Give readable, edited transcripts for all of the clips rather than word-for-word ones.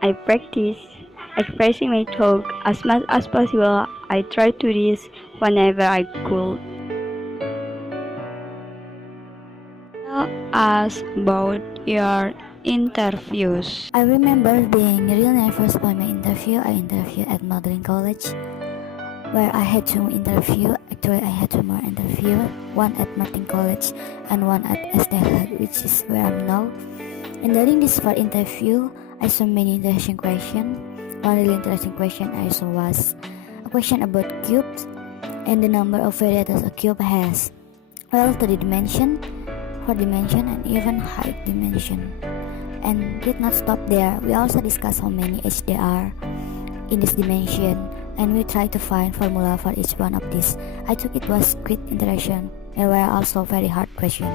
I practice expressing my thought as much as possible. I try to do this whenever I could. Tell us about your interviews. I remember being really nervous by my interview. I interviewed at modeling college, where I had two interview. Actually, I had two more interview, one at Martin College and one at STH, which is where I'm now. And during this first interview, I saw many interesting questions. One really interesting question I saw was a question about cubes and the number of variables a cube has. Well, 3 dimension, 4 dimension, and even height dimension. And did not stop there. We also discussed how many edges there are in this dimension, and we tried to find formula for each one of these. I took it was quick interaction and were also very hard question.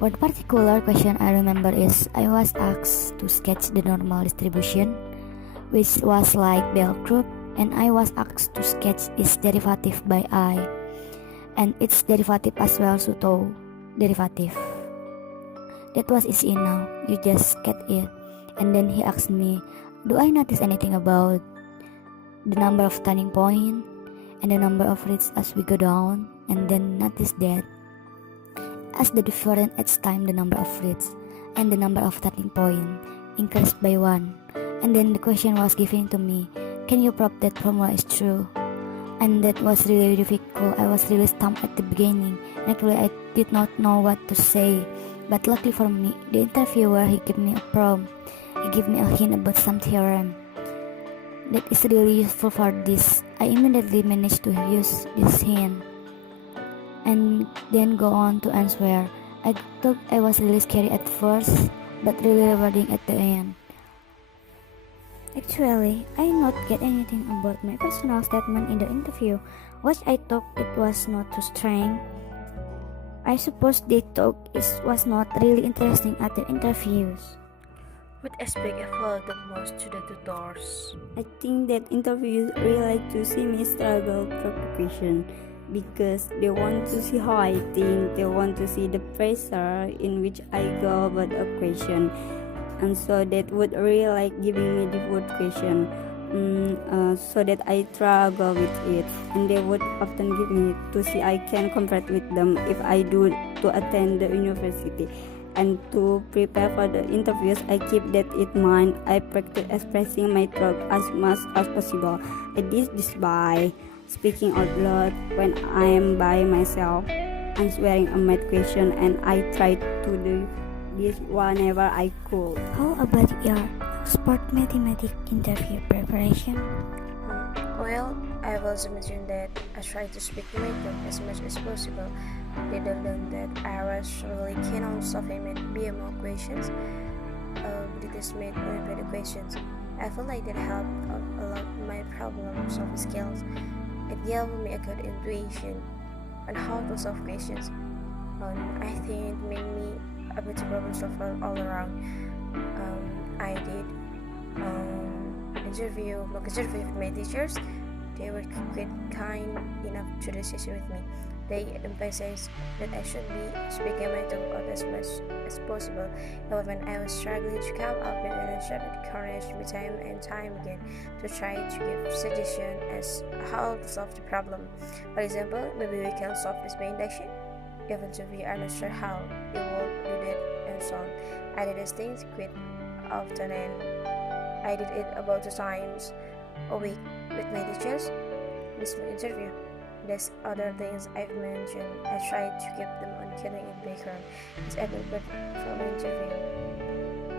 One particular question I remember is I was asked to sketch the normal distribution, which was like bell curve, and I was asked to sketch its derivative by I, and its derivative as well, so tau derivative. That was easy now, you just get it. And then he asked me, do I notice anything about the number of turning point and the number of reads as we go down? And then notice that as the different each time the number of reads and the number of turning point increased by 1. And then the question was given to me, can you prove that formula is true? And that was really difficult. I was really stumped at the beginning. Actually, I did not know what to say. But luckily for me, the interviewer, he gave me a prompt. He gave me a hint about some theorem that is really useful for this. I immediately managed to use this hint and then go on to answer. I thought I was really scary at first, but really rewarding at the end. Actually, I not get anything about my personal statement in the interview, which I thought it was not too strange. I suppose they thought it was not really interesting at the interviews. What aspect appealed the most to the tutors? I think that interviews really like to see me struggle through the question because they want to see how I think, they want to see the pressure in which I go about a question, and so that would really like giving me the good question, so that I struggle with it, and they would often give me to see I can compare with them if I do to attend the university. And to prepare for the interviews, I keep that in mind. I practice expressing my thought as much as possible. I did this by speaking out loud when I am by myself, answering a math question, and I try to do this whenever I could. How about your sport mathematics interview preparation? Well, I will mention that I try to speak to my thought as much as possible. Rather than that, I was really keen on solving BMO questions. Because made better questions. I feel like that helped a lot my problem solving skills. It gave me a good intuition on how to solve questions. I think it made me a better problem solver all around. I did mock interview with my teachers. They were quite kind enough to discuss with me. They emphasized that I should be speaking my thought out as much as possible. Even when I was struggling to come up with an answer, it encouraged me time and time again to try to give suggestions as how to solve the problem. For example, maybe we can solve this by induction, even if we are not sure how we will do that, and so on. I did these things quite often, and I did it about 2 times a week with my teachers. This interview. There's other things I've mentioned. I try to keep them on killing in background as I prepare for my interview.